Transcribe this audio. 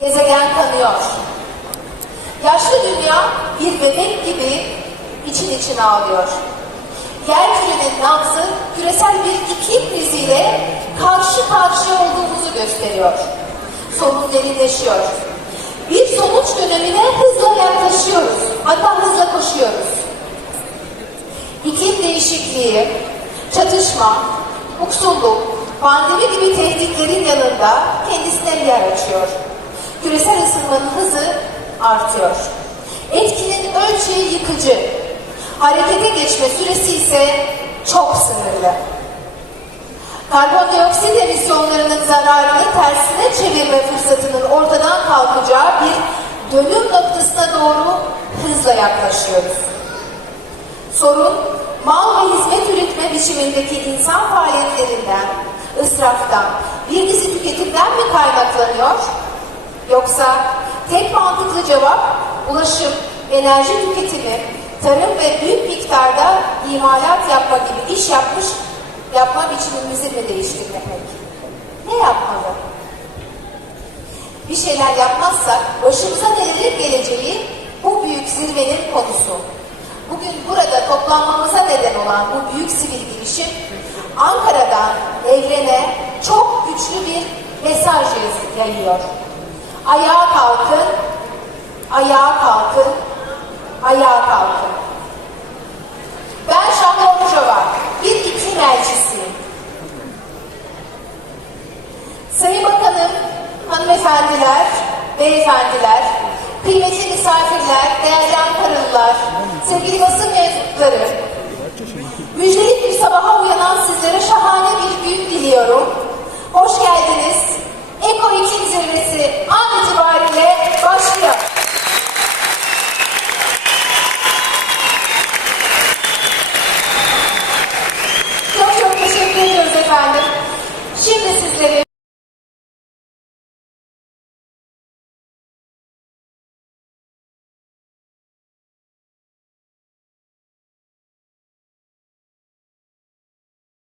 Gezegen tanıyor. Yaşlı dünya bir bebek gibi için için ağlıyor. Yer Yerkürenin nabzı küresel bir iklim kriziyle karşı karşıya olduğumuzu gösteriyor. Sorun derinleşiyor. Bir sonuç dönemine hızla yaklaşıyoruz. Hatta hızla koşuyoruz. İklim değişikliği, çatışma, yoksulluk, pandemi gibi tehditlerin yanında kendisine yer açıyor. Isınmanın hızı artıyor. Etkinin ölçeği yıkıcı. Harekete geçme süresi ise çok sınırlı. Karbondioksit emisyonlarının zararını tersine çevirme fırsatının ortadan kalkacağı bir dönüm noktasına doğru hızla yaklaşıyoruz. Sorun, mal ve hizmet üretme biçimindeki insan faaliyetlerinden, ısraftan, bir dizi tüketimden mi kaynaklanıyor? Yoksa tek mantıklı cevap ulaşım, enerji tüketimi, tarım ve büyük miktarda imalat yapma gibi iş yapmış, yapma biçimimizi mi değiştirmek? Ne yapmalı? Bir şeyler yapmazsak başımıza nelerin geleceği bu büyük zirvenin konusu. Bugün burada toplanmamıza neden olan bu büyük sivil girişim Ankara'dan evrene çok güçlü bir mesaj yayıyor. Ayağa kalkın, ayağa kalkın, ayağa kalkın. Ben Şahla Rojava, bir iklim elçisiyim. Sayın Bakanım, hanımefendiler, beyefendiler, kıymetli misafirler, değerli Ankaralılar, sevgili basın mensupları, müjdelik bir sabaha uyanan sizlere şahane bir gün diliyorum. Hoş geldiniz,